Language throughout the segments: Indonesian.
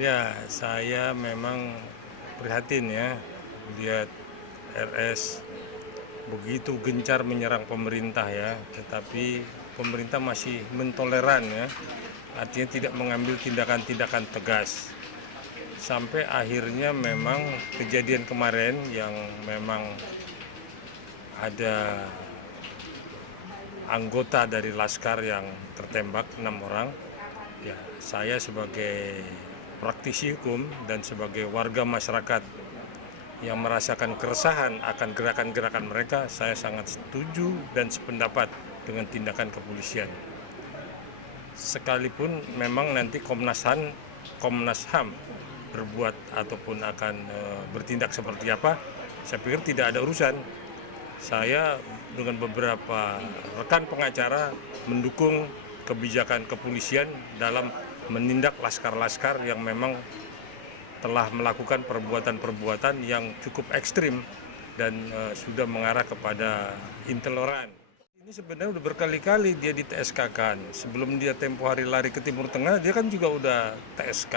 Ya, saya memang prihatin ya lihat RS begitu gencar menyerang pemerintah ya, tetapi pemerintah masih mentoleran ya, artinya tidak mengambil tindakan-tindakan tegas. Sampai akhirnya memang kejadian kemarin yang memang ada anggota dari Laskar yang tertembak 6 orang, ya saya sebagai praktisi hukum dan sebagai warga masyarakat yang merasakan keresahan akan gerakan-gerakan mereka, saya sangat setuju dan sependapat dengan tindakan kepolisian. Sekalipun memang nanti Komnas HAM berbuat ataupun akan bertindak seperti apa, saya pikir tidak ada urusan. Saya dengan beberapa rekan pengacara mendukung kebijakan kepolisian dalam menindak laskar-laskar yang memang telah melakukan perbuatan-perbuatan yang cukup ekstrim dan sudah mengarah kepada intoleran. Ini sebenarnya udah berkali-kali dia di TSK-kan. Sebelum dia tempo hari lari ke Timur Tengah, dia kan juga udah TSK.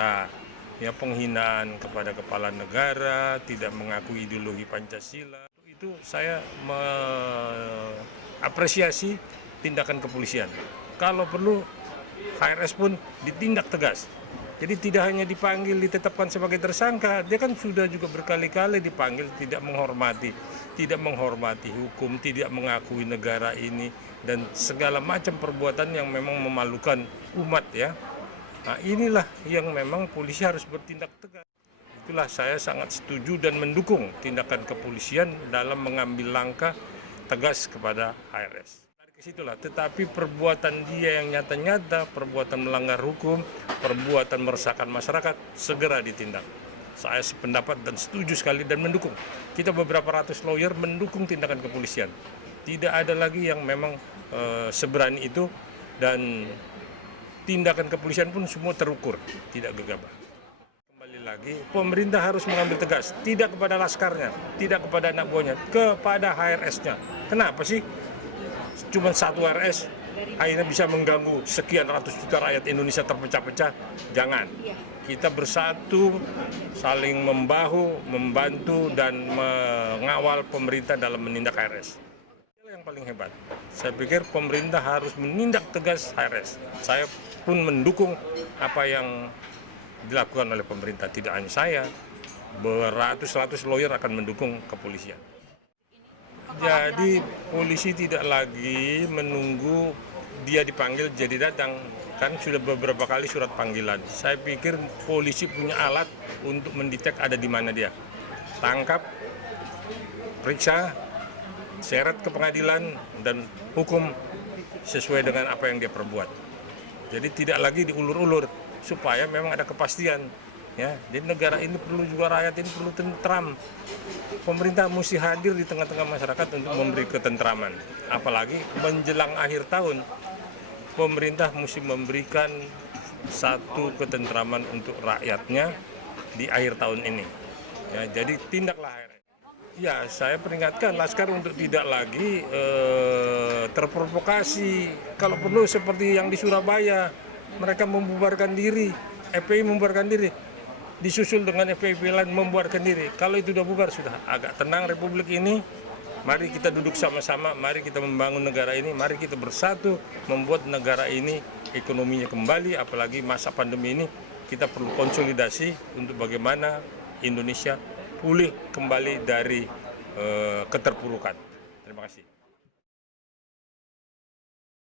Ya, penghinaan kepada kepala negara, tidak mengakui ideologi Pancasila. Itu saya mengapresiasi tindakan kepolisian. Kalau perlu, HRS pun ditindak tegas. Jadi tidak hanya dipanggil, ditetapkan sebagai tersangka, dia kan sudah juga berkali-kali dipanggil tidak menghormati hukum, tidak mengakui negara ini, dan segala macam perbuatan yang memang memalukan umat ya. Nah, inilah yang memang polisi harus bertindak tegas. Itulah saya sangat setuju dan mendukung tindakan kepolisian dalam mengambil langkah tegas kepada HRS. Situlah, tetapi perbuatan dia yang nyata-nyata, perbuatan melanggar hukum, perbuatan meresahkan masyarakat, segera ditindak. Saya sependapat dan setuju sekali dan mendukung. Kita beberapa ratus lawyer mendukung tindakan kepolisian. Tidak ada lagi yang memang seberani itu, dan tindakan kepolisian pun semua terukur, tidak gegabah. Kembali lagi, pemerintah harus mengambil tegas, tidak kepada laskarnya, tidak kepada anak buahnya, kepada HRS-nya. Kenapa sih? Cuma satu RS akhirnya bisa mengganggu sekian ratus juta rakyat Indonesia terpecah-pecah. Jangan. Kita bersatu, saling membahu, membantu, dan mengawal pemerintah dalam menindak HRS. Yang paling hebat, saya pikir pemerintah harus menindak tegas HRS. Saya pun mendukung apa yang dilakukan oleh pemerintah. Tidak hanya saya, beratus-ratus lawyer akan mendukung kepolisian. Jadi polisi tidak lagi menunggu dia dipanggil jadi datang, kan sudah beberapa kali surat panggilan. Saya pikir polisi punya alat untuk mendetek ada di mana dia. Tangkap, periksa, seret ke pengadilan, dan hukum sesuai dengan apa yang dia perbuat. Jadi tidak lagi diulur-ulur, supaya memang ada kepastian. Ya, di negara ini perlu juga rakyat ini perlu tentram. Pemerintah mesti hadir di tengah-tengah masyarakat untuk memberi ketentraman. Apalagi menjelang akhir tahun, pemerintah mesti memberikan satu ketentraman untuk rakyatnya di akhir tahun ini. Ya, jadi tindaklah HRS. Ya, saya peringatkan Laskar untuk tidak lagi terprovokasi. Kalau perlu seperti yang di Surabaya, mereka membubarkan diri, FPI membubarkan diri. Disusul dengan FPI lain membuarkan diri. Kalau itu sudah bubar, sudah agak tenang Republik ini. Mari kita duduk sama-sama, mari kita membangun negara ini, mari kita bersatu membuat negara ini ekonominya kembali. Apalagi masa pandemi ini kita perlu konsolidasi untuk bagaimana Indonesia pulih kembali dari keterpurukan. Terima kasih.